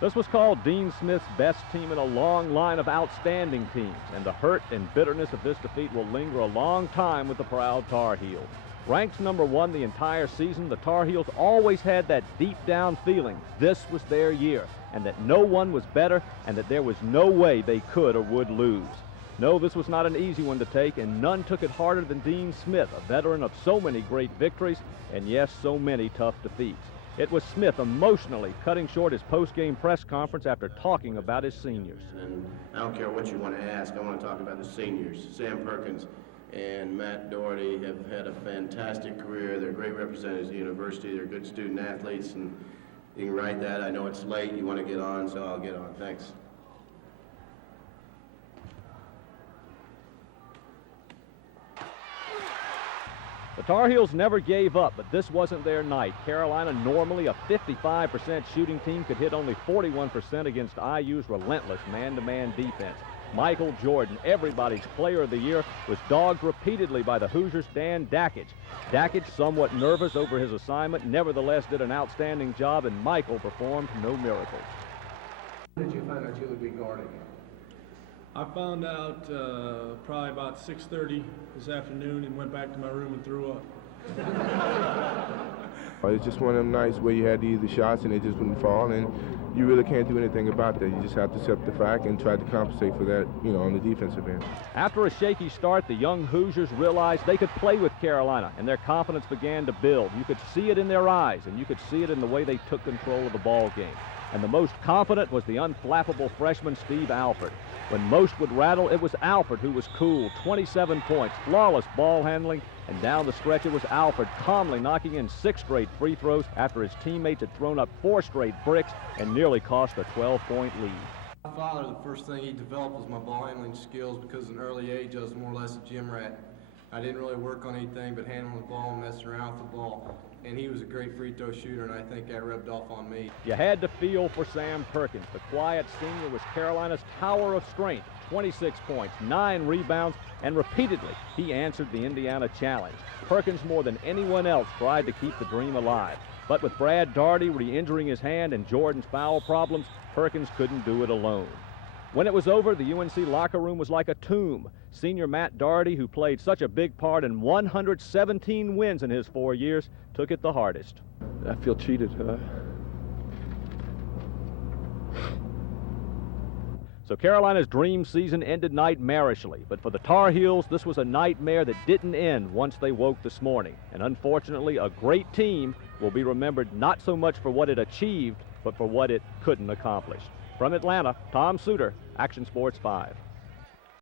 This was called Dean Smith's best team in a long line of outstanding teams, and the hurt and bitterness of this defeat will linger a long time with the proud Tar Heels. Ranked #1 the entire season, the Tar Heels always had that deep down feeling this was their year, and that no one was better, and that there was no way they could or would lose. No, this was not an easy one to take, and none took it harder than Dean Smith, a veteran of so many great victories, and yes, so many tough defeats. It was Smith emotionally cutting short his post-game press conference after talking about his seniors. And I don't care what you want to ask, I want to talk about the seniors. Sam Perkins and Matt Doherty have had a fantastic career. They're great representatives of the university. They're good student athletes, and you can write that. I know it's late, you want to get on, so I'll get on. Thanks. The Tar Heels never gave up, but this wasn't their night. Carolina, normally a 55% shooting team, could hit only 41% against IU's relentless man-to-man defense. Micahel Jordan, everybody's player of the year, was dogged repeatedly by the Hoosiers' Dan Dakich. Dakich, somewhat nervous over his assignment, nevertheless did an outstanding job, and Micahel performed no miracles. When did you find out you would be guarding? I found out probably about 6:30 this afternoon and went back to my room and threw up. It's just one of them nights where you had the easy shots and they just wouldn't fall, and you really can't do anything about that. You just have to accept the fact and try to compensate for that, on the defensive end. After a shaky start, the young Hoosiers realized they could play with Carolina, and their confidence began to build. You could see it in their eyes, and you could see it in the way they took control of the ball game. And the most confident was the unflappable freshman Steve Alford. When most would rattle, it was Alford who was cool. 27 points, flawless ball handling, and down the stretch it was Alford calmly knocking in 6 straight free throws after his teammates had thrown up 4 straight bricks and nearly cost a 12-point lead. My father, the first thing he developed was my ball handling skills, because at an early age I was more or less a gym rat. I didn't really work on anything but handling the ball and messing around with the ball. And he was a great free throw shooter, and I think that rubbed off on me. You had to feel for Sam Perkins. The quiet senior was Carolina's tower of strength. 26 points, 9 rebounds, and repeatedly he answered the Indiana challenge. Perkins, more than anyone else, tried to keep the dream alive. But with Brad Daugherty re-injuring his hand and Jordan's foul problems, Perkins couldn't do it alone. When it was over, the UNC locker room was like a tomb. Senior Matt Daugherty, who played such a big part in 117 wins in his 4 years, took it the hardest. I feel cheated. So Carolina's dream season ended nightmarishly, but for the Tar Heels, this was a nightmare that didn't end once they woke this morning. And unfortunately, a great team will be remembered not so much for what it achieved, but for what it couldn't accomplish. From Atlanta, Tom Suter, Action Sports 5.